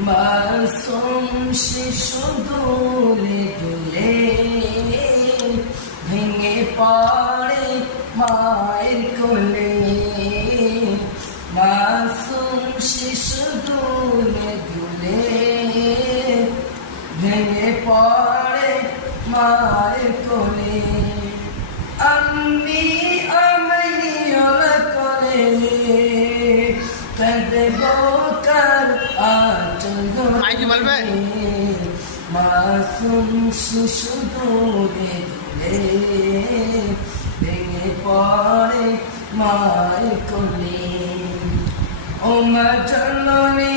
মাসুম শিশু দুলে দুলে ভেঙে পড়ে মায়ের কোলে। মাসুম শিশু দুলে দুলে ভেঙে পড়ে মায়ের কোলে। আমি কোলে কাঁদবো কার আঁচল ধরে। মাসুম শিশু দুলে দুলে ভেঙে পড়ে মায়ের কোলে। ও মা জননী